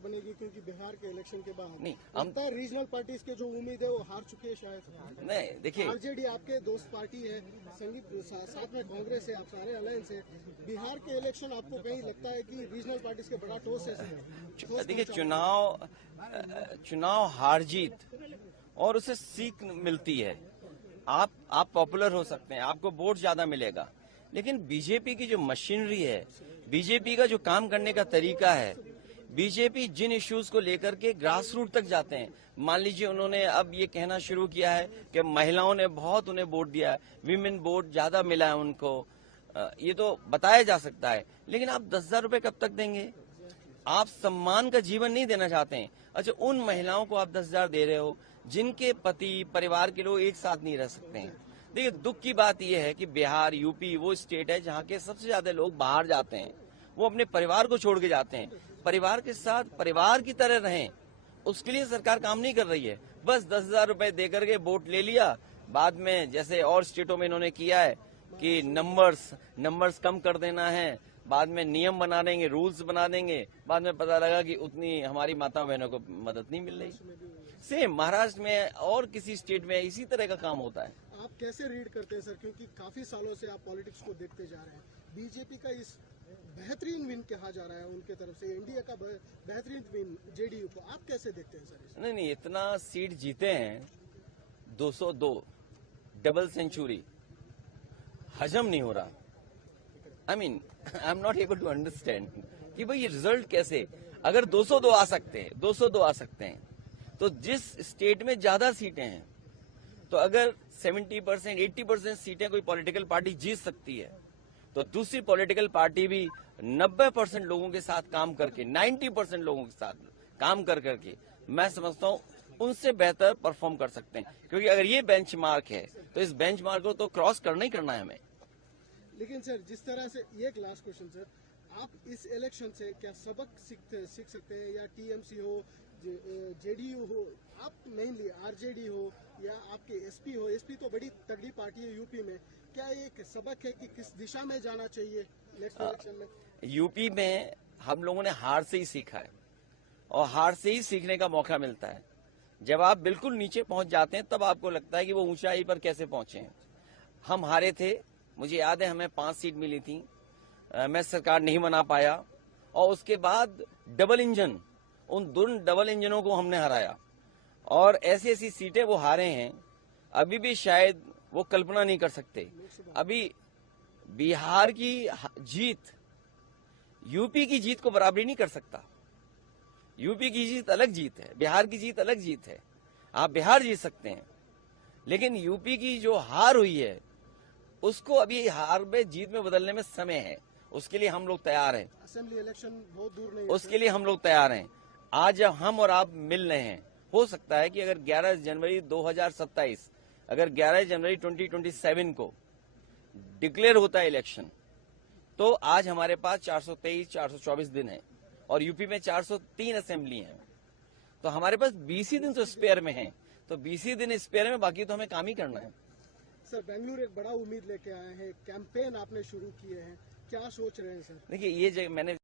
बनेगी क्योंकि बिहार के इलेक्शन के बाद नहीं, हम रीजनल पार्टीज के जो उम्मीद है वो हार चुके हैं शायद। नहीं देखिए, आरजेडी आपके दोस्त पार्टी है, साथ में कांग्रेस है, आप सारे अलायंस है। बिहार के इलेक्शन आपको कहीं लगता है कि रीजनल पार्टीज के बड़ा ठोस है? देखिए चुनाव हार जीत और उसे सीख मिलती है। आप पॉपुलर हो सकते हैं, आपको वोट ज्यादा मिलेगा, लेकिन बीजेपी की जो मशीनरी है, बीजेपी का जो काम करने का तरीका है, बीजेपी जिन इश्यूज को लेकर के ग्रास रूट तक जाते हैं। मान लीजिए उन्होंने अब ये कहना शुरू किया है कि महिलाओं ने बहुत उन्हें वोट दिया है, विमेन वोट ज्यादा मिला है उनको, ये तो बताया जा सकता है, लेकिन आप 10,000 रुपए कब तक देंगे? आप सम्मान का जीवन नहीं देना चाहते हैं। अच्छा, उन महिलाओं को आप 10,000 दे रहे हो जिनके पति परिवार के लोग एक साथ नहीं रह सकते हैं। देखिए, दुख की बात यह है कि बिहार यूपी वो स्टेट है जहाँ के सबसे ज्यादा लोग बाहर जाते हैं, वो अपने परिवार को छोड़ के जाते हैं। परिवार के साथ परिवार की तरह रहें, उसके लिए सरकार काम नहीं कर रही है। बस 10,000 रुपए दे करके वोट ले लिया, बाद में जैसे और स्टेटों में इन्होंने किया है कि नंबर्स कम कर देना है, बाद में नियम बना देंगे, रूल्स बना देंगे, बाद में पता लगा कि उतनी हमारी माता बहनों को मदद नहीं मिल रही। सेम महाराष्ट्र में और किसी स्टेट में इसी तरह का काम होता है। आप कैसे रीड करते हैं सर, क्योंकि काफी सालों से आप पॉलिटिक्स को देखते जा रहे हैं, बीजेपी का इस बेहतरीन विन कहा जा रहा है उनके तरफ से, इंडिया का बेहतरीन विन जेडीयू को, आप कैसे देखते हैं सर? नहीं, इतना सीट जीते हैं, 202 डबल सेंचुरी, हजम नहीं हो रहा। I am not able to understand कि भाई ये रिजल्ट कैसे, अगर 202 आ सकते हैं तो जिस स्टेट में ज्यादा सीटें हैं, तो अगर 70% 80% सीटें कोई पॉलिटिकल पार्टी जीत सकती है, तो दूसरी पॉलिटिकल पार्टी भी 90% लोगों के साथ काम करके, 90% लोगों के साथ काम करके मैं समझता हूं उनसे बेहतर परफॉर्म कर सकते हैं। क्योंकि अगर ये बेंचमार्क है तो इस बेंचमार्क को तो क्रॉस करना ही करना है हमें। लेकिन सर, जिस तरह से, ये एक लास्ट क्वेश्चन सर, आप इस इलेक्शन से क्या सबक सीख सकते हैं, या टीएमसी हो, जेडीयू हो, आप मेनली आरजेडी हो, या आपके एसपी तो बड़ी तगड़ी पार्टी है यूपी में, क्या एक सबक है कि किस दिशा में जाना चाहिए नेक्स्ट इलेक्शन में? यूपी में हम लोगों ने हार से ही सीखा है, और हार से ही सीखने का मौका मिलता है। जब आप बिल्कुल नीचे पहुंच जाते हैं तब आपको लगता है कि वो ऊंचाई पर कैसे पहुंचे हैं। हम हारे थे, मुझे याद है हमें 5 सीट मिली थी, मैं सरकार नहीं बना पाया, और उसके बाद डबल इंजन, उन दोनों डबल इंजनों को हमने हराया, और ऐसी ऐसी सीटें वो हारे हैं अभी भी शायद वो कल्पना नहीं कर सकते। अभी बिहार की जीत यूपी की जीत को बराबरी नहीं कर सकता। यूपी की जीत अलग जीत है, बिहार की जीत अलग जीत है। आप बिहार जीत सकते हैं, लेकिन यूपी की जो हार हुई है उसको अभी हार में जीत में बदलने में समय है। उसके लिए हम लोग तैयार हैं। असेंबली इलेक्शन बहुत दूर नहीं है, उसके लिए हम लोग तैयार हैं। आज जब हम और आप मिल रहे हैं, हो सकता है कि अगर 11 जनवरी 2027, अगर 11 जनवरी 2027 को डिक्लेयर होता है इलेक्शन, तो आज हमारे पास 423-424 दिन है, और यूपी में 403 असेंबली है, तो हमारे पास 20 ही दिन तो स्पेयर में है। तो 20 ही दिन स्पेयर में, बाकी तो हमें काम ही करना है। सर, बेंगलुरु एक बड़ा उम्मीद लेके आए हैं, कैंपेन आपने शुरू किए हैं, क्या सोच रहे हैं सर? देखिए, ये मैंने